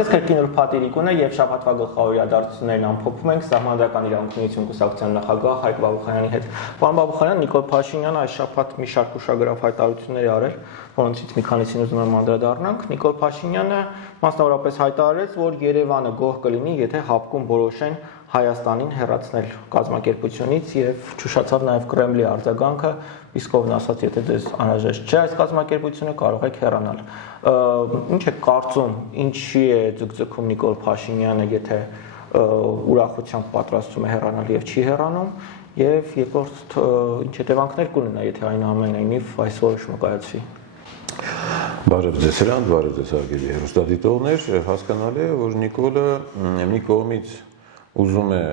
Ասես կրկին ուրբաթ է եւ շաբաթվա գլխավոր իրադարձություններն ամփոփում ենք Սահմանադրական իրավունքնություն կուսակցության նախագահ Հայկ Բաբուխանյանի հետ։ Պարոն Բաբուխանյան, Նիկոլ Փաշինյանը այս շաբաթ մի շարք ուշագրավ հայտարարություններ արել, որոնցից մի քանիսին ուզում եմ անդրադառնանք։ Նիկոլ Փաշինյանը մասնավորապես հայտարարեց, որ Երևանը գոհ կլինի, եթե հապկում որոշեն Հայաստանին հեռացնել կազմակերպությունից եւ ճուշացավ նաեւ Կրեմլի արձագանքը, իսկ ով ասաց, եթե դες անհրաժեշտ չէ այս կազմակերպությունը, կարող եք հեռանալ։ Ինչ է կարծում, ինչի է ձգձգում Նիկոլ Փաշինյանը, եթե ուրախությամբ պատրաստվում է հեռանալ եւ չի հեռանում, եւ երկրորդ ինչ հետևանքներ կունենա, եթե այնուամենայնիվ այս որոշումը կայացվի։ Բարև ձեզ հրանտ, բարև ձեզ հարգելի հեռուստադիտողներ, հասկանալի է, որ Նիկոլը մի կողմից ուզում է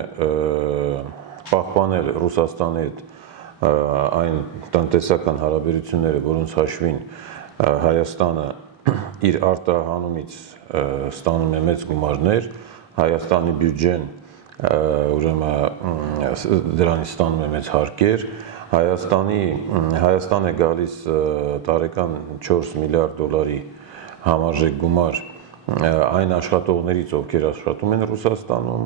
պահպանել Ռուսաստանի հետ այն տնտեսական հարաբերությունները, որոնց հաշվին Հայաստանը իր արտահանումից ստանում է մեծ գումարներ, Հայաստանի բյուջեն ուրեմն դրանից ստանում է մեծ հարկեր, Հայաստան է գալիս տարեկան 4 միլիարդ դոլարի համարժեք գումար այն աշխատողներից, ովքեր աշխատում են Ռուսաստանում,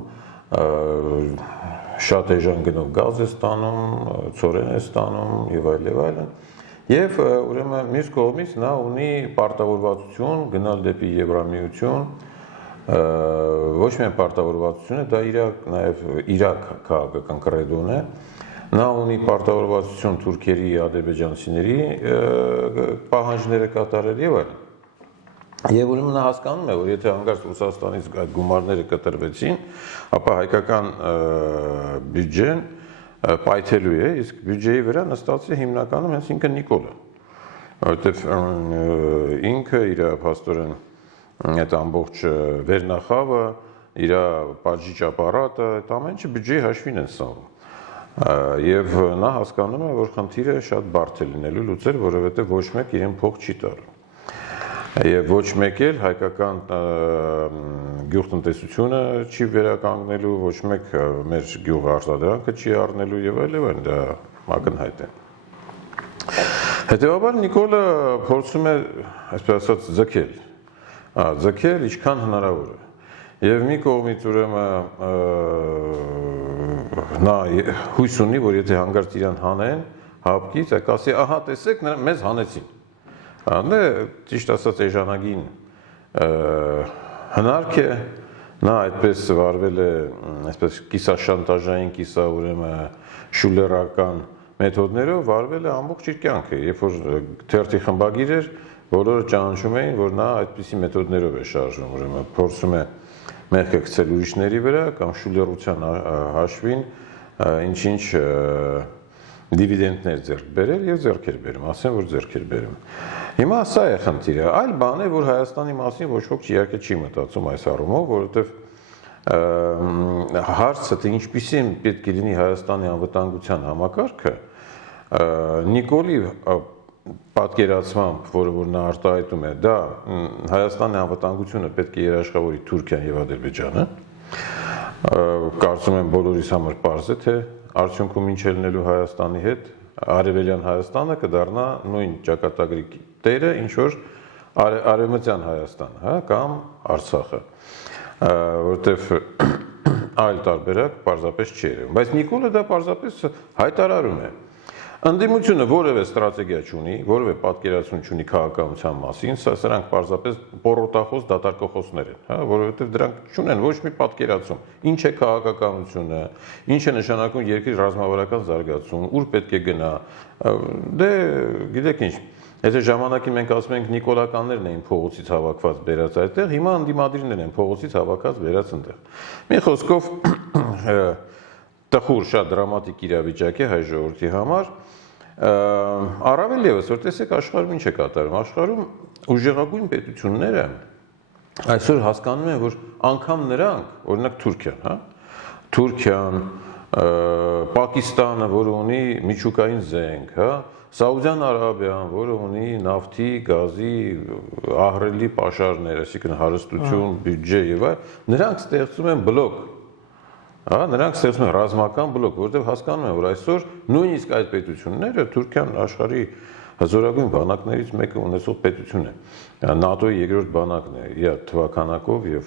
շատ էժան գնով գազ է ստանում, ցորեն է ստանում եւ այլն, եւ ուրեմն մյուս կողմից նա ունի պարտավորվածություն գնալ դեպի Եվրամիություն, ոչ միայն պարտավորվածություն է, դա իր քաղաքական կրեդոն է, նա ունի պարտավորվածություն թուրքերի, ադրբեջանցիների պահանջները կատարել եւ այլն։ Եվ ուրեմն նա հասկանում է, որ եթե հանկարծ Ռուսաստանից այդ գումարները կտրվեցին, ապա հայկական բյուջեն պայթելու է, իսկ բյուջեի վրա նստած է հիմնականում հենց ինքը Նիկոլը, որովհետև ինքը իր փաստորեն այդ ամբողջ վերնախավը, իր պատժիչ ապարատը, այդ ամեն ինչը բյուջեի հաշվին են սահում։ Եվ նա հասկանում է, որ խնդիրը շատ բարդ է լինելու լուծել, որովհետև ոչ մեկ իրեն փող չի տալու։ Եվ ոչ մեկ էլ հայկական գյուղտնտեսությունը չի վերականգնելու, ոչ մեկ մեր գյուղարտադրանքը չի առնելու եւ այլն, դա ակնհայտ է։ Հետևաբար Նիկոլը փորձում է, այսպես ասած, ձգել ինչքան հնարավոր է։ Եվ մի կողմից ուրեմն նա հույս ունի, որ եթե հանկարծ իրան հանեն հապկից, ասի, ահա տեսեք, մեզ հանեցին։ Դա ճիշտ ասած էժանագին հնարք է, նա այդպես վարվել է, այսպես կիսաշանտաժային, կիսա ուրեմն շուլերական մեթոդներով վարվել է ամբողջ իր կյանքը, երբ որ թերթի խմբագիր էր, բոլորը ճանաչում էին, որ նա այդպիսի մեթոդներով է շարժվում, ուրեմն փորձում է մեղքը գցել ուրիշների վրա կամ շուլերության հաշվին ինչ-ինչ դիվիդենտներ ձեռք բերել եւ ձեռք էր բերում, ասեն որ ձեռք էր բերում։ Հիմա սա է խնդիրը, այլ բան է, որ Հայաստանի մասին ոչ ոք իհարկե չի մտածում այս առումով, որովհետեւ հարցը թե ինչպիսին պետք է լինի Հայաստանի անվտանգության համակարգը, Նիկոլի պատկերացմամբ, որը որ նա արտահայտում է, դա Հայաստանի անվտանգությունը պետք է երաշխավորի Թուրքիան եւ Ադրբեջանը։ Կարծում եմ բոլորիս համար պարզ է, թե արդյունքում ինչ է լինելու Հայաստանի հետ, Արևելյան Հայաստանը կդառնա նույն ճակատագրի տերը, ինչ որ Արևմտյան Հայաստանը, կամ Արցախը, որտեղ այլ տարբերակ պարզապես չի երևում, բայց Նիկոլը դա պարզապես հայտարարում է։ Ընդդիմությունը որևէ ստրատեգիա չունի, որևէ պատկերացում չունի քաղաքականության մասին, սրանք պարզապես պոռոտախոս դատարկողներ են, որովհետև դրանք չունեն ոչ մի պատկերացում։ Ինչ է քաղաքականությունը, ինչ է նշանակում երկրի ռազմավարական զարգացում, ուր պետք է գնա։ Դե գիտեք ինչ, եթե ժամանակին մենք ասում ենք նիկոլականներն էին փողոցից հավաքված բերած այդտեղ, հիմա ընդդիմադիրներն են փողոցից հավաքած բերած այնտեղ։ Մի խոսքով տխուր շատ դրամատիկ իրավիճակ է հայ ժողովրդի համար, առավել ևս, որ տեսեք աշխարհում ինչ է կատարում, աշխարհում ուժեղագույն պետությունները այսօր հասկանում են, որ անգամ նրանք, օրինակ Թուրքիան, Պակիստանը, որը ունի միջուկային զենք, Սաուդյան Արաբիան, որը ունի նավթի, գազի ահռելի պաշարներ, այսինքն հարստություն, բյուջե եւ այլն, նրանք ստեղծում են բլոկ, նրանք ստեղծում են ռազմական բլոկ, որտեղ հասկանում են, որ այսօր նույնիսկ այդ պետությունները Թուրքիան աշխարհի հզորագույն բանակներից մեկը ունեցող պետություն է։ ՆԱՏՕ-ի երկրորդ բանակն է իր թվականակով եւ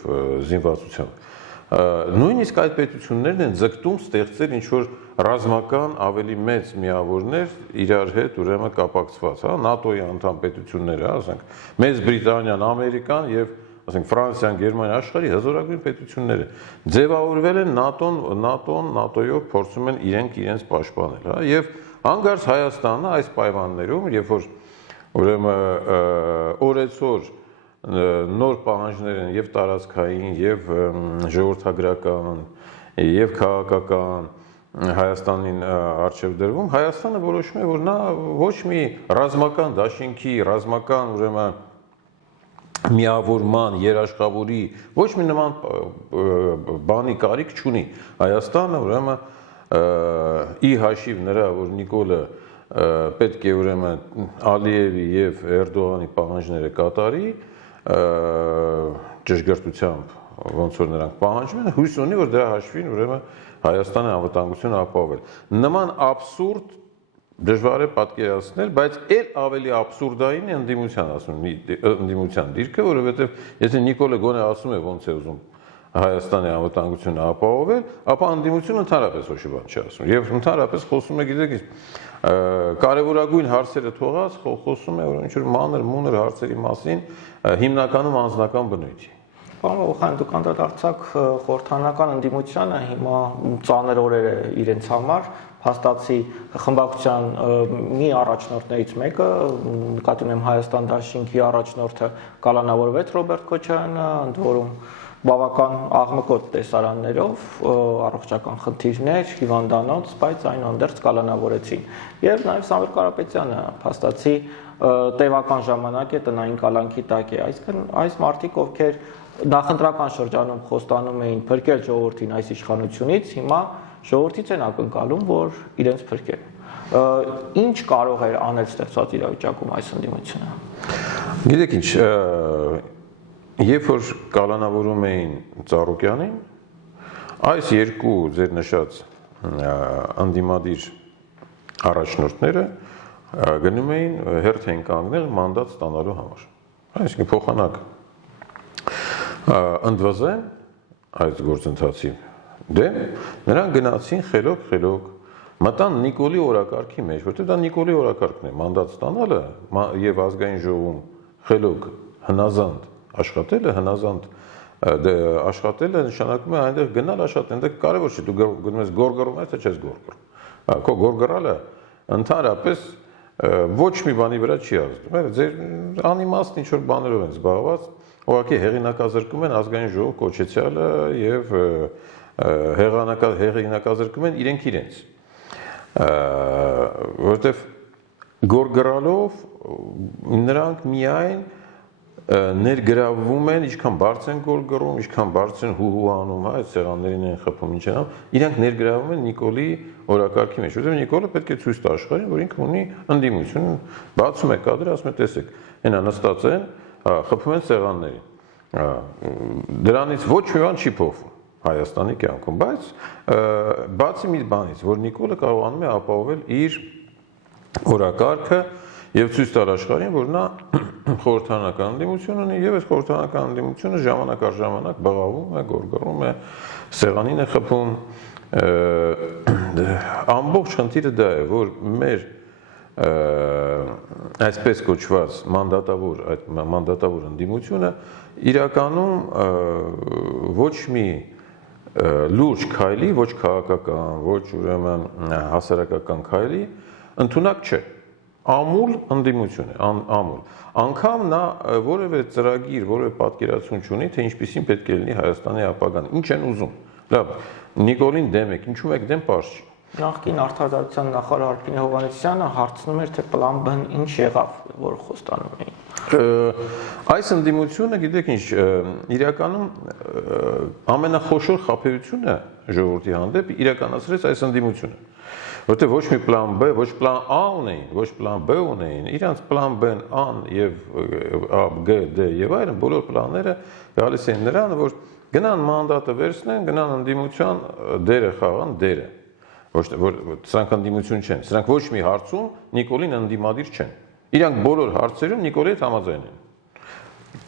զինվածությամբ։ Նույնիսկ այդ պետություններն են ձգտում ստեղծել ինչ-որ ռազմական ավելի մեծ միավորներ իրար հետ ուրեմն կապակցված, հա, ՆԱՏՕ-ի անդամ պետությունները, ասենք, Մեծ Բրիտանիան, Ամերիկան եւ ասենք Ֆրանսիան, Գերմանիան, աշխարհի հզորագույն պետությունները ձևավորվել են ՆԱՏՕ-ով փորձում են իրենց պաշտպանել, հա, եւ հանգարց Հայաստանը այս պայմաններում, երբ որ ուրեմն օրեցօր նոր պահանջներ են եւ տարածքային, եւ ժողովրդագրական, եւ քաղաքական Հայաստանին արժեվ դրվում, Հայաստանը որոշում է, որ նա ոչ մի ռազմական դաշինքի, ռազմական ուրեմն միավորման, երաշխավորի, ոչ մի նման բանի կարիք չունի։ Հայաստանը ուրեմն ի հաշիվ նրա, որ Նիկոլը պետք է ուրեմն Ալիևի եւ Էրդողանի պահանջները կատարի, ճշգրտությամբ ոնց որ նրանք պահանջում են, հույս ունի, որ դրա հաշվին ուրեմն Հայաստանի անվտանգությունը ապահովել։ Նման աբսուրդ դժվար է պատկերացնել, բայց այլ ավելի աբսուրդային է ընդդիմության դիրքը, որովհետև եթե Նիկոլը գոնե ասում է ոնց է ուզում Հայաստանի անվտանգությունը ապահովել, ապա ընդդիմությունը ընդհանրապես ոչ մի բան չի ասում։ Եվ ընդհանրապես խոսում է, գիտեք, կարևորագույն հարցերը թողած, խոսում է ինչ-որ մանր-մունր հարցերի մասին, հիմնականում անձնական բնույթի։ Պարոն Բաբուխյան, դուք անդրադարձաք խորհրդարանական ընդդիմությանը, հիմա ծանր օրեր է իրենց համար, փաստացի խմբակցության մի առաջնորդներից մեկը, նկատի ունեմ Հայաստան դաշինքի առաջնորդը կալանավորվեց Ռոբերտ Քոչարյանը, ընդ որում բավական աղմկոտ տեսարաններով, առողջական խնդիրներ, հիվանդանոց, բայց այնուհանդերձ կալանավորեցին։ Եվ նաև Սամվել Կարապետյանը փաստացի տևական ժամանակ է տնային կալանքի տակ է։ Այսինքն այս մարդիկ, ովքեր նախընտրական շրջանում խոստանում էին փրկել ժողովրդին այս իշխանությունից, հիմա ժողովրդից են ակնկալում, որ իրենց փրկեն։ Ինչ կարող էր անել ստեղծված իրավիճակում այս ընդդիմությունը։ Գիտեք ինչ, երբ որ կալանավորում էին Ծառուկյանին, այս երկու ձեր նշած ընդդիմադիր առաջնորդները գնում էին հերթ էին կանգնել մանդատ ստանալու համար։ Այսինքն փոխանակ ընդվզեն այս գործընթացի դեմ, նրանք գնացին խելոք, մտան Նիկոլի օրակարգի մեջ, որտեղ դա Նիկոլի օրակարգն է, մանդատ ստանալը եւ ազգային ժողովում խելոք հնազանդ աշխատելը նշանակում է այնտեղ գնալ աշխատել, այնտեղ կարևոր չէ, դու գնում ես գորգռում ես, թե չես գորգռում։ Քո գորգռալը ընդհանրապես ոչ մի բանի վրա չի ազդում, ձեր անիմաստ ինչ որ բաներով են զբաղված, ուղղակի հեղինակազրկում են ազգային ժողով կոչեցյալը եւ հեղինակազրկում են իրենց, որովհետեւ գորգռալով նրանք միայն ներգրավվում են, ինչքան բարձր են գորգռում, ինչքան բարձր են հուհու անում, այդ սեղաններին են խփում, ինչ են անում, իրանք ներգրավվում են Նիկոլի օրակարգի մեջ, որովհետև Նիկոլը պետք է ցույց տա աշխարհին, որ ինքը ունի ընդդիմություն, բացում է կադրը, ասում է, տեսեք, այնա նստած են, խփում են սեղաններին։ Դրանից ոչ մի բան չի փոխվում Հայաստանի կյանքում, բայց բացի մի բանից, որ Նիկոլը կարողանում է ապահովել իր օրակարգը եւ ցույց տալ աշխարհին, որ նա խորհրդարանական ընդդիմություն ունի եւ այս խորհրդարանական ընդդիմությունը ժամանակ առ ժամանակ բղավում է, գորգռում է, սեղանին է խփում։ Ամբողջ խնդիրը դա է, որ մեր այսպես կոչված մանդատավոր ընդդիմությունը իրականում ոչ մի լուրջ քայլի, ոչ քաղաքական, ոչ ուրեմն հասարակական քայլի ընդունակ չէ։ Ամուլ ընդդիմություն է, ամուլ։ Անգամ նա որևէ ծրագիր, որևէ պատկերացում չունի, թե ինչպիսին պետք է լինի Հայաստանի ապագան։ Ինչ են ուզում։ Լավ, Նիկոլին դեմ եք, ինչու եք դեմ, պարզ չի։ Նախկին արտադրության նախարար Ալբին Հովհաննիսյանը հարցնում էր, թե պլան B-ն ինչ եղավ, որ խոստանում էին։ Այս ընդդիմությունը, գիտեք ինչ, իրականում ամենախոշոր խաբեությունը ժողովրդի հանդեպ իրականացրեց այս ընդդիմությունը։ Որտեղ ոչ մի պլան B, ոչ պլան A ունեին, ոչ պլան B ունեին, իրանց պլան B-ն, A-ն եւ A, G, D եւ այլն բոլոր պլանները գալիս էին նրան, որ գնան մանդատը վերցնեն, գնան ընդդիմության դերը խաղան, դերը։ Ոչ որ սրանք ընդդիմություն չեն, սրանք ոչ մի հարցում Նիկոլին ընդդիմադիր չեն։ Իրանք բոլոր հարցերում Նիկոլի հետ համաձայն են։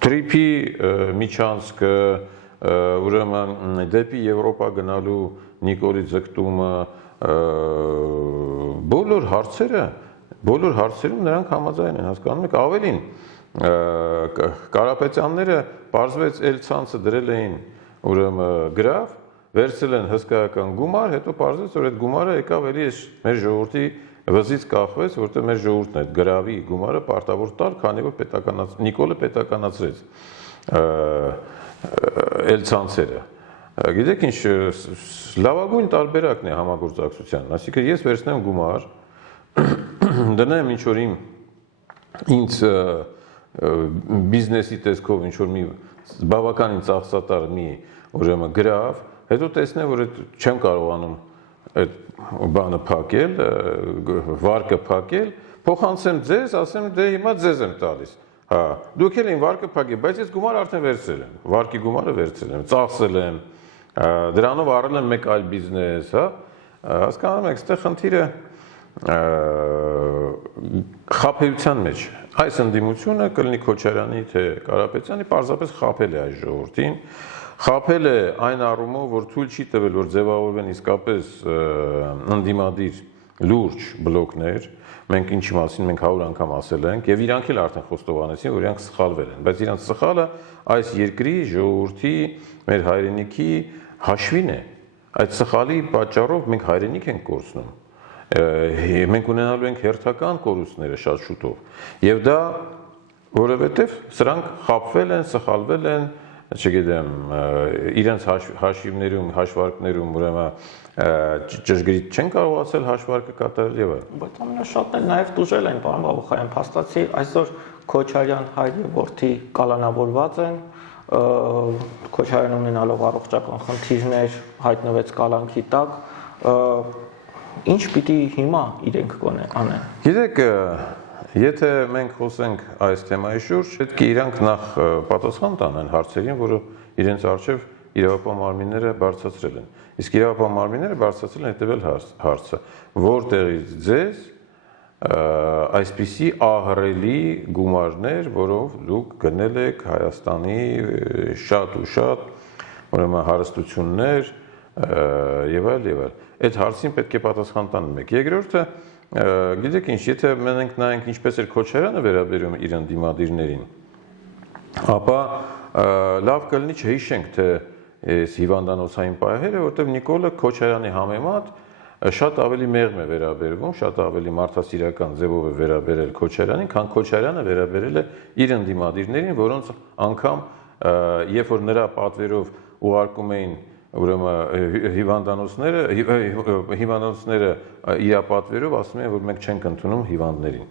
Թրիփի միջանցքը, ուրեմն դեպի Եվրոպա գնալու Նիկոլի ձգտումը, բոլոր հարցերում նրանք համաձայն են, հասկանում եք, ավելին Կարապետյանները պարզվեց էլ ցանցը դրել էին ուրեմն գրավ, վերցրել են հսկայական գումար, հետո պարզվեց, որ այդ գումարը եկավ էլի մեր ժողովրդի վզից կախվեց, որտեղ մեր ժողովուրդն այդ գրավի գումարը պարտավոր տալ, քանի որ Նիկոլը պետականացրեց էլ ցանցերը։ Գիտեք ինչ, լավագույն տարբերակն է համագործակցության, այսինքն ես վերցնեմ գումար, դնեմ ինչ որ ինձ բիզնեսի տեսքով ինչ որ մի բավականին ծախսատար մի ուրեմն գրավ, հետո տեսնեմ, որ չեմ կարողանում այդ բանը փակել, վարկը փակել, փոխանցեմ ձեզ, ասեմ դե հիմա ձեզ եմ տալիս։ Հա, դուք էլ ին վարկը փակել, բայց ես գումարը արդեն վերցրել եմ, վարկի գումարը վերցրել եմ, ծախսել եմ, դրանով առել եմ մեկ այլ բիզնես, հա, հասկանում եք, այստեղ խնդիրը խաբեության մեջ այս ընդդիմությունը կլինի Քոչարյանի թե Կարապետյանի պարզապես խաբել է այս ժողովրդին, խաբել է այն առումով, որ թույլ չի տվել, որ ձևավորվեն իսկապես ընդդիմադիր լուրջ բլոկներ, մենք ինչի մասին մենք 100 անգամ ասել ենք, եւ իրանք էլ արդեն խոստովանեցին, որ իրանք սխալվել են, բայց իրանք սխալը այս երկրի ժողովրդի, մեր հայրենիքի հաշվին է, այդ սխալի պատճառով մենք հայրենիք ենք կորցնում, մենք ունենալու ենք հերթական կորուստները շատ շուտով եւ դա որովհետեւ սրանք խաբվել են, սխալվել են, չգիտեմ, իրենց հաշիվներում, հաշվարկներում ուրեմն ճշգրիտ չեն կարողացել հաշվարկը կատարել եւ այլն։ Բայց ամենաշատն էլ նաեւ դուժել են, պարոն Բաբուխարյան, փաստացի այսօր Քոչարյան հայր եւ որդի կալանավորված են, Քոչարյանը ունենալով առողջական խնդիրներ հայտնվեց կալանքի տակ, ինչ պիտի հիմա իրենք անեն։ Գիտեք, եթե մենք խոսենք այս թեմայի շուրջ, պետք է իրանք նախ պատասխան տանեն հարցերին, որը իրենց առջև իրավապահ մարմինները բարձրացրել են։ Իսկ իրավապահ մարմինները բարձրացրել են հետևյալ հարցը, որտեղից ձեզ այսպիսի ահռելի գումարներ, որով դուք գնել եք Հայաստանի շատ ու շատ ուրեմն հարստություններ եւ այլ։ Այդ հարցին պետք է պատասխան տան մեկ։ Երկրորդը, գիտեք ինչ, եթե մենք նայենք ինչպես էր Քոչարյանը վերաբերում իր ընդդիմադիրներին, ապա լավ կլինի չհիշենք, թե այս հիվանդանոցային պահերը, որտեղ Նիկոլը Քոչարյանի համեմատ շատ ավելի մեղմ է վերաբերվում, շատ ավելի մարդասիրական ձևով է վերաբերել Քոչարյանին, քան Քոչարյանը վերաբերել է իր ընդդիմադիրներին, որոնց անգամ երբ որ նրա պատվերով ուղարկում էին ուրեմն հիվանդանոցները իր պատվերով ասում են, որ մենք չենք ընդունում հիվանդներին։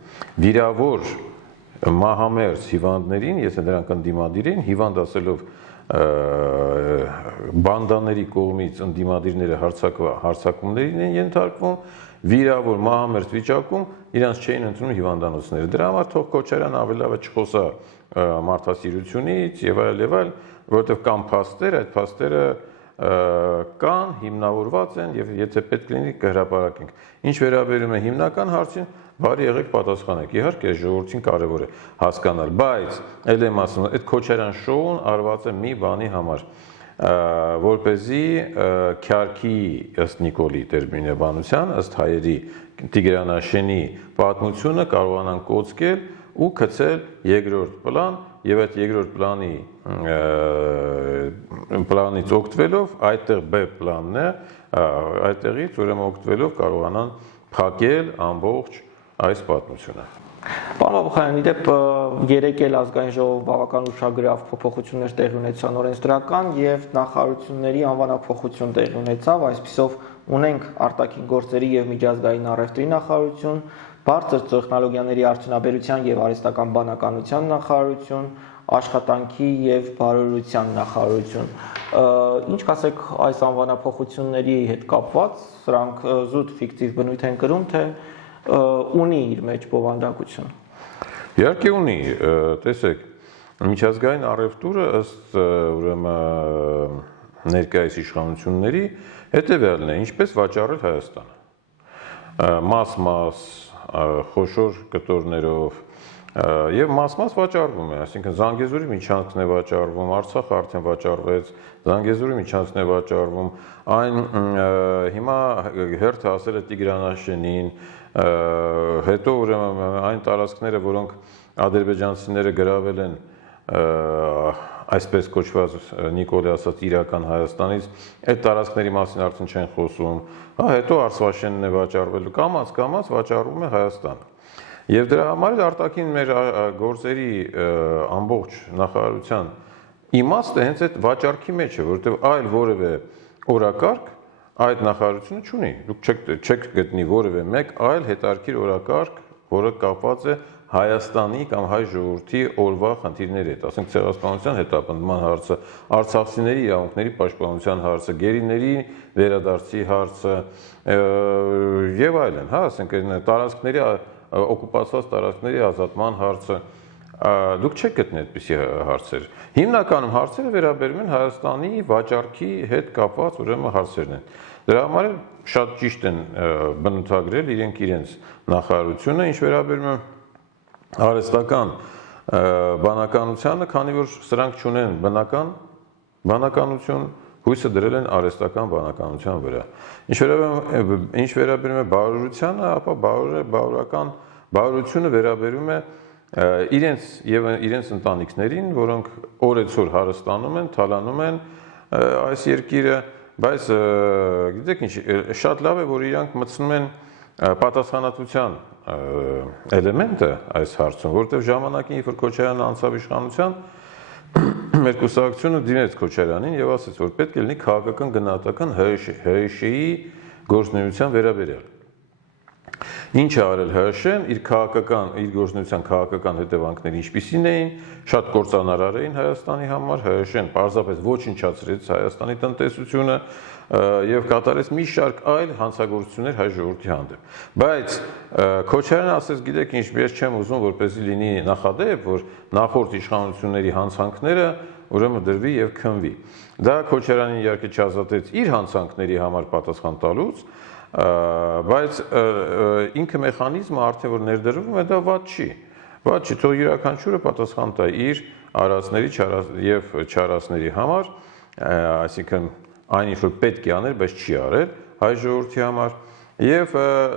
Վիրավոր մահամերձ հիվանդներին, եթե նրանք ընդդիմադիր են, հիվանդ ասելով բանդաների կողմից ընդդիմադիրները հարձակումներին են ենթարկվում, վիրավոր մահամերձ վիճակում իրանց չէին ընդունում հիվանդանոցները։ Դրա համար թող Քոչարյանը ավելի լավ է չխոսա մարդասիրությունից եւ այլ, որովհետեւ կան փաստեր, այդ փաստերը կան, հիմնավորված են եւ եթե պետք լինի կհրապարակենք։ Ինչ վերաբերում է հիմնական հարցին, բարի եղեք պատասխանեք։ Իհարկե ժողովրդին կարևոր է հասկանալ, բայց ել եմ ասում, այդ Քոչարյան շոուն արված է մի բանի համար, որպեսզի քյարքի ըստ Նիկոլի տերմինաբանության, ըստ հայերի Տիգրանաշենի պատմությունը կարողանան կոծկել ու գցել երկրորդ պլան եւ այդ երկրորդ պլանից օգտվելով այդտեղ B պլանն է, այդտեղից ուրեմն օգտվելով կարողանան փակել ամբողջ այս պատմությունը։ Պարոն Բաբուխարյան, իդեպ երեկ էլ ազգային ժողով բավական ուշագրավ փոփոխություններ տեղի ունեցան օրենսդրական եւ նախարարությունների անվանափոխություն տեղի ունեցավ, այսպիսով ունենք արտաքին գործերի եւ միջազգային առևտրի նախարարություն, բարձր տեխնոլոգիաների արդյունաբերության եւ արհեստական բանականության նախարարություն, աշխատանքի եւ բարօրության նախարարություն։ Ինչ կասեք այս անվանափոխությունների հետ կապված, սրանք զուտ ֆիկտիվ բնույթ են կրում, թե ունի իր մեջ բովանդակություն։ Իհարկե ունի, տեսեք, միջազգային առևտուրը ըստ ուրեմն ներկայիս իշխանությունների հետևյալն է, ինչպես վաճառել Հայաստանը։ Մաս, խոշոր կտորներով, Եվ մաս-մաս վաճառվում է, այսինքն Զանգեզուրի միջանցքն է վաճառվում, Արցախը արդեն վաճառվեց, Զանգեզուրի միջանցքն է վաճառվում, այն հիմա հերթը ասել է Տիգրանաշենին, հետո ուրեմն այն տարածքները, որոնք ադրբեջանցիները գրավել են այսպես կոչված Նիկոլի ասած իրական Հայաստանից, այդ տարածքների մասին արդեն չեն խոսում, հետո Արցախաշենն է վաճառվելու, կամաց վաճառվում է Հայաստանը։ Եվ դրա համար արտաքին մեր գործերի ամբողջ նախարարության իմաստը հենց այդ վաճառքի մեջ է, որովհետև այլ որևէ օրակարգ այդ նախարարությունը չունի։ Դուք չեք գտնի որևէ մեկ այլ հետարքիր օրակարգ, որը կապված է Հայաստանի կամ հայ ժողովրդի օրվա խնդիրների հետ, ասենք ցեղասպանության հետապնդման հարցը, արցախցիների իրավունքների պաշտպանության հարցը, գերիների վերադարձի հարցը եւ այլն, ասենք տարածքների օկուպացված տարածքների ազատման հարցը, դուք չեք գտնի այդպիսի հարցեր։ Հիմնականում հարցերը վերաբերում են Հայաստանի վաճառքի հետ կապված ուրեմն հարցերն են։ Դրա համար շատ ճիշտ են բնութագրել իրենց նախարարությունը, ինչ վերաբերում է արհեստական բանականությանը, քանի որ սրանք չունեն բնական բանականություն, հույսը դրել են արհեստական բանականության վրա։ Ինչ վերաբերում է բարօրությանը, ապա բարօրությունը վերաբերում է իրենց ընտանիքներին, որոնք օրեցօր հարստանում են, թալանում են այս երկիրը, բայց գիտեք ինչ, շատ լավ է, որ իրանք մտցնում են պատասխանատվության էլեմենտը այս հարցում, որովհետև ժամանակին, երբ որ Քոչարյանը անցավ իշխանության, մեր կուսակցությունը դիմեց Քոչարյանին եւ ասաց, որ պետք է լինի քաղաքական գնահատական ՀՀՇ-ի գործունեության վերաբերյալ։ Ինչ է արել ՀՀՇ-ն, իր գործունեության քաղաքական հետևանքները ինչպիսին էին, շատ կործանարար էին Հայաստանի համար, ՀՀՇ-ն պարզապես ոչնչացրեց Հայաստանի տնտեսությունը եւ կատարեց մի շարք այլ հանցագործություններ հայ ժողովրդի հանդեպ։ Բայց Քոչարյանը ասեց, գիտեք ինչ, ես չեմ ուզում, որպեսզի լինի նախադեպ, որ նախորդ իշխանությունների հանցանքները ուրեմն դրվի եւ քննվի։ Դա Քոչարյանին իհարկե չազատեց իր հանցանքների համար պատասխան տալուց, բայց ինքը մեխանիզմը արդեն որ ներդրվում է, դա վատ չի, թող յուրաքանչյուրը պատասխան տա իր արածների եւ չարածների համար, այսինքն այն ինչ որ պետք է անել, բայց չի արել հայ ժողովրդի համար։ Եվ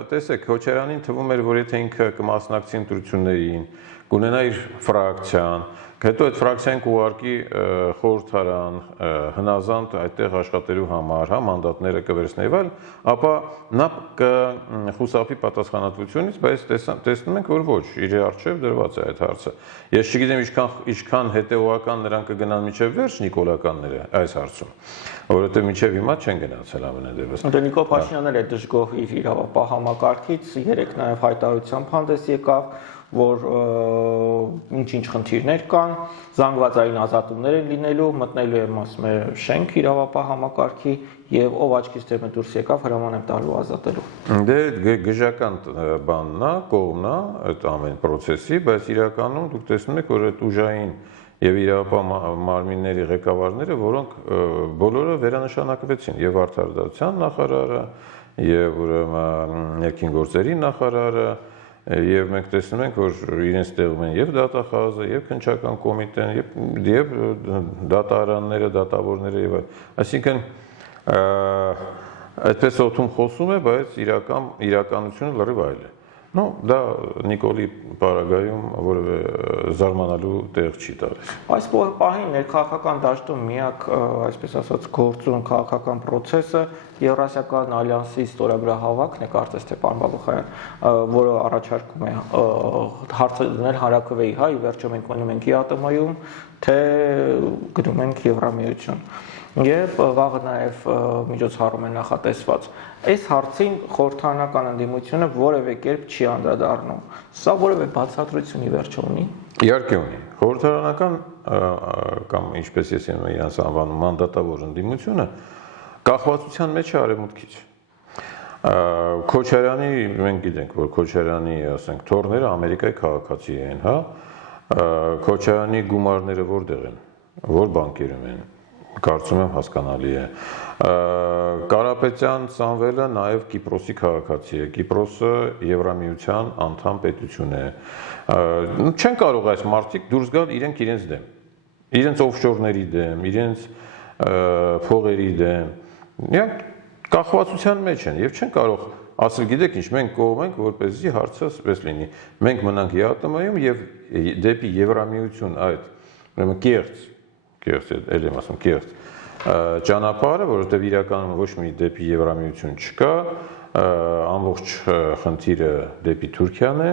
տեսեք, Քոչարյանին թվում էր, որ եթե ինքը կմասնակցի ընտրություններին, կունենա իր ֆրակցիան, հետո այդ ֆրակցիան կուղարկի խորհրդարան, հնազանդ այդտեղ աշխատելու համար, մանդատները կվերցնի եւ այլ, ապա նա կխուսափի պատասխանատվությունից, բայց տեսնում ենք, որ ոչ, իր առջև դրված է այդ հարցը։ Ես չգիտեմ ինչքան հետեւողական նրանք կգնան մինչև վերջ նիկոլականները այս հարցում, որովհետեւ մինչև հիմա չեն գնացել ամենադեպս։ Դե Նիկոլ Փաշինյանն էլ է դժգոհ իր իրավապահ համակարգից, երեք նաեւ հայտարարությամբ հանդես եկավ, որ ինչ-ինչ խնդիրներ կան, զանգվածային ազատումներ են լինելու, մտնելու եմ ասում է շենք իրավապահ համակարգի եւ ով աչքից դեպի դուրս եկավ հրաման եմ տալու ազատելու։ Դե գժական բանն է, կողմն է այդ ամեն process-ի, բայց իրականում դուք տեսնում եք, որ այդ ուժային եւ իրավապահ մարմինների ղեկավարները, որոնք բոլորը վերանշանակվեցին, եւ արդարադատության նախարարը, եւ ուրեմն ներքին գործերի նախարարը, եւ մենք տեսնում ենք, որ իրենց տեղում են եւ դատախազը, եւ քննչական կոմիտեն, եւ դատարանները, դատավորները եւ այլն։ Այսինքն այդպես օդում խոսում է, բայց իրականությունը լրիվ այլ է։ Դա Նիկոլի պարագայում որևէ զարմանալու տեղ չի տալիս։ Այս պահին ներքաղաքական դաշտում միակ, այսպես ասած, գործուն քաղաքական process-ը Եվրասիական ալյանսի ստորագրահավաքն է, կարծես թե պարոն Բաբախարյան, որը առաջարկում է հարցը դնել Հանրաքվեի, ի վերջո մենք մնում ենք ԵԱՏՄ-ում, թե գնում ենք Եվրամիություն։ Եվ վաղը նաև միջոցառում է նախատեսված։ Այս հարցին խորհրդարանական ընդդիմությունը որևէ կերպ չի անդրադառնում։ Սա որևէ բացատրություն ի վերջո ունի։ Իհարկե ունի։ Խորհրդարանական կամ ինչպես ես իրենց անվանում մանդատավոր ընդդիմությունը կախվածության մեջ է արևմուտքից։ Քոչարյանի մենք գիտենք, որ Քոչարյանի, ասենք, թորները Ամերիկայի քաղաքացի են, Քոչարյանի գումարները որտեղ են, որ բանկերում են։ կարծում եմ հասկանալի է։ Կարապետյան Սամվելը նաև Կիպրոսի քաղաքացի է։ Կիպրոսը Եվրամիության անդամ պետություն է։ Չեն կարող այս մարդիկ դուրս գալ իրենց դեմ, իրենց օֆշորների դեմ, իրենց փողերի դեմ։ Իրանք կախվածության մեջ են եւ չեն կարող ասել, գիտեք ինչ, մենք կողմենք, որպեսզի հարցը սպես լինի։ Մենք մնանք ԵԱՏՄ-ում եւ դեպի Եվրամիություն այդ, ուրեմն կեղծ էլ եմ ասում, կեղծ ճանապարհը, որովհետեւ իրականում ոչ մի դեպի Եվրամիություն չկա, ամբողջ խնդիրը դեպի Թուրքիան է,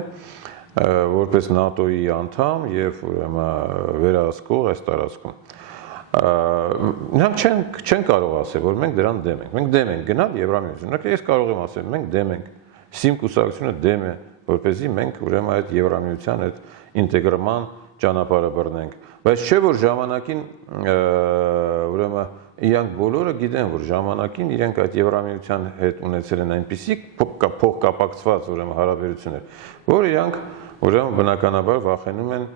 որպես ՆԱՏՕ-ի անդամ եւ ուրեմն վերահսկող այս տարածքում։ Նրանք չեն կարող ասել, որ մենք դրան դեմ ենք։ Մենք դեմ ենք գնալ Եվրամիություն։ Օրինակ ես կարող եմ ասել, մենք դեմ ենք։ ՍԻՄ կուսակցությունը դեմ է, որպեսզի մենք ուրեմն այդ Եվրամիության այդ ինտեգրման ճանապարհը բռնենք։ Բայց չէ որ ժամանակին ուրեմն իրանք բոլորը գիտեն, որ ժամանակին իրենք այդ Եվրամիության հետ ունեցել են այնպիսի փոխկապակցված ուրեմն հարաբերություններ, որ իրանք ուրեմն բնականաբար վախենում են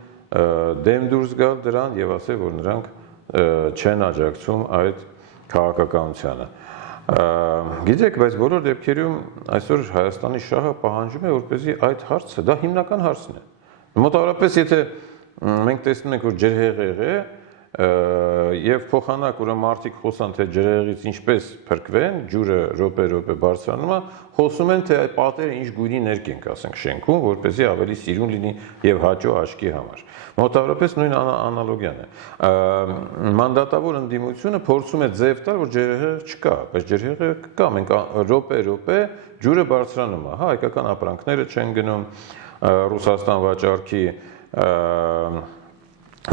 դեմ դուրս գալ դրան եւ ասել, որ նրանք չեն աջակցում այդ քաղաքականությանը։ Գիտեք, բայց բոլոր դեպքերում այսօր Հայաստանի շահը պահանջում է, որպեսզի այդ հարցը, դա հիմնական հարցն է։ Մոտավորապես եթե մենք տեսնում ենք, որ ջրհեղեղ է եւ փոխանակ ուրեմն մարդիկ խոսան թե ջրհեղեղից ինչպես փրկվեն, ջուրը րոպե բարձրանում է, խոսում են թե այդ պատերը ինչ գույնի ներկենք, ասենք շենքում, որպեսզի ավելի սիրուն լինի եւ հաճո աչքի համար։ Մոտավորապես նույն անալոգիան է։ Մանդատավոր ընդդիմությունը փորձում է ձև տալ, որ ջրհեղեղ չկա, բայց ջրհեղեղ կա, մենք րոպե ջուրը բարձրանում է, հա, հայկական ապրանքները չեն գնում Ռուսաստան վաճառքի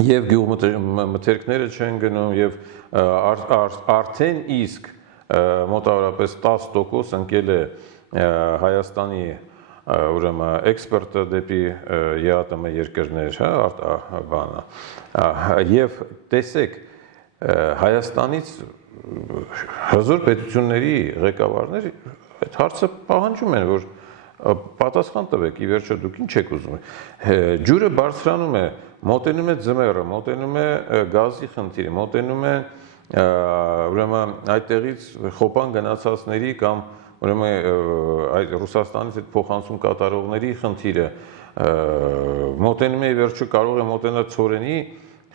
եւ գյուղմթերքները չեն գնում եւ արդեն իսկ մոտավորապես 10% ընկել է Հայաստանի ուրեմն էքսպորտը դեպի ԵԱՏՄ երկրներ, հա, բանը։ Եվ տեսեք, Հայաստանից հզոր պետությունների ղեկավարներ այդ հարցը պահանջում են, որ պատասխան տվեք, ի վերջո դուք ինչ եք ուզում։ Ջուրը բարձրանում է, մոտենում է ձմեռը, մոտենում է գազի խնդիրը, մոտենում է ուրեմն այդտեղից խոպան գնացածների կամ ուրեմն այդ Ռուսաստանից այդ փոխանցում կատարողների խնդիրը, մոտենում է վերջո կարող է մոտենալ ցորենի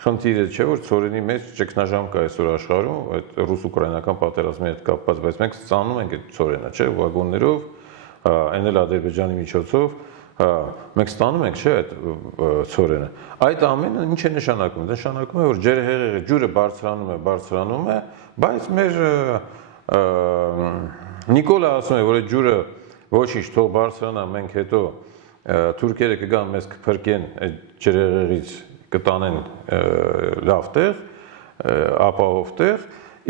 խնդիրը, չէ՞ որ ցորենի մեջ ճգնաժամ կա այսօր աշխարհում, այդ ռուս-ուկրաինական պատերազմի հետ կապված, բայց մենք ստանում ենք այդ ցորենը, չէ՞, վագոններով, այն էլ Ադրբեջանի միջոցով, մենք ստանում ենք, չէ՞, այդ ցորենը։ Այդ ամենը ինչ է նշանակում։ Նշանակում է, որ ջուրը բարձրանում է, բայց մեր Նիկոլը ասում է, որ այդ ջուրը ոչինչ թող բարձրանա, մենք հետո թուրքերը կգան մեզ կփրկեն այդ ջրհեղեղից կտանեն լավ տեղ, ապահով տեղ,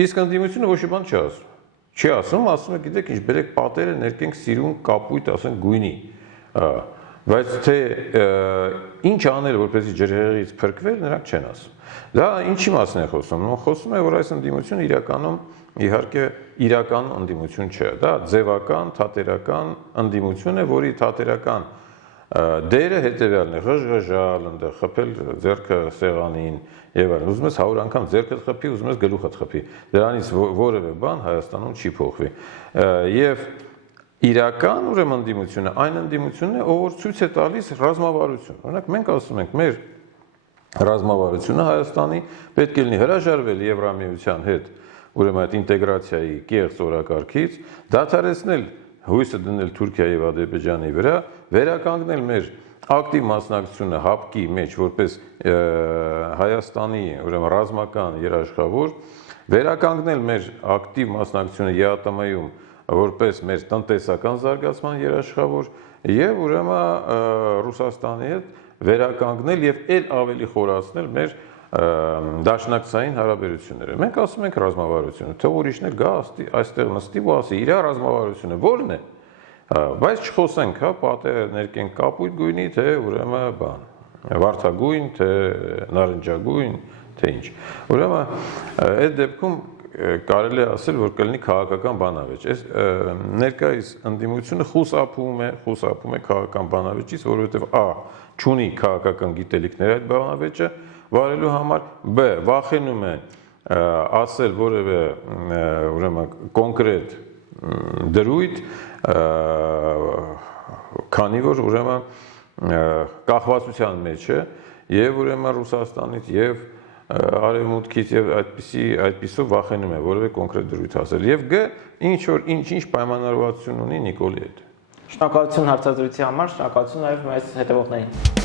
իսկ ընդդիմությունը ոչ մի բան չի ասում։ Չի ասում, ասում է, գիտեք ինչ, բերեք պատերը ներկենք սիրուն կապույտ, ասենք գույնի։ Բայց թե ինչ անել, որպեսզի ջրհեղեղից փրկվել, նրանք չեն ասում։ Դա ինչի մասին է խոսում։ Խոսում է, որ այս ընդդիմությունը իրականում իհարկե իրական ընդդիմություն չէ, դա ձևական, թատերական ընդդիմություն է, որի թատերական դերը հետևյալն է, ղժղժալ, այնտեղ խփել ձեռքը սեղանին եւ այլն։ Ուզում ես 100 անգամ ձեռքդ խփի, ուզում ես գլուխդ խփի։ Դրանից որևէ բան Հայաստանում չի փոխվի։ Եվ իրական ուրեմն ընդդիմությունը այն ընդդիմությունն է, ով ցույց է տալիս ռազմավարություն։ Օրինակ մենք ասում ենք, մեր ռազմավարությունը Հայաստանի պետք է լինի հրաժարվել Եվրամիության հետ, ուրեմն այդ ինտեգրացիայի կեղծ օրակարգից, դադարեցնել հույսը դնել Թուրքիայի եւ Ադրբեջանի վրա, վերականգնել մեր ակտիվ մասնակցությունը ՀԱՊԿ-ի մեջ որպես Հայաստանի ուրեմն ռազմական երաշխավոր, վերականգնել մեր ակտիվ մասնակցությունը ԵԱՏՄ-ում որպես մեր տնտեսական զարգացման երաշխավոր եւ ուրեմն Ռուսաստանի հետ վերականգնել եւ ել ավելի խորացնել մեր դաշնակցային հարաբերությունները։ Մենք ասում ենք ռազմավարությունը, թող ուրիշներ գա այստեղ նստի ու ասի իր ռազմավարությունը ո՞րն է։ Բայց չխոսենք, հա, պատերը ներկենք կապույտ գույնի, թե ուրեմն բան, վարդագույն, թե նարնջագույն, թե ինչ։ Ուրեմն այդ դեպքում կարելի է ասել, որ կլինի քաղաքական բանավեճ։ Այս ներկայիս ընդդիմությունը խուսափում է քաղաքական բանավեճից, որովհետև ա չունի քաղաքական գիտելիքներ այդ բանավեճը վարելու համար, բ վախենում է ասել որևէ ուրեմն կոնկրետ դրույթ, քանի որ ուրեմն կախվածության մեջ է եւ ուրեմն Ռուսաստանից եւ Արևմուտքից եւ այդպիսով վախենում է որևէ կոնկրետ դրույթ ասել եւ ինչ պայմանավորվածություն ունի Նիկոլի հետ։ Շնորհակալություն հարցազրույցի համար, շնորհակալություն նաեւ մեզ հետևողներին։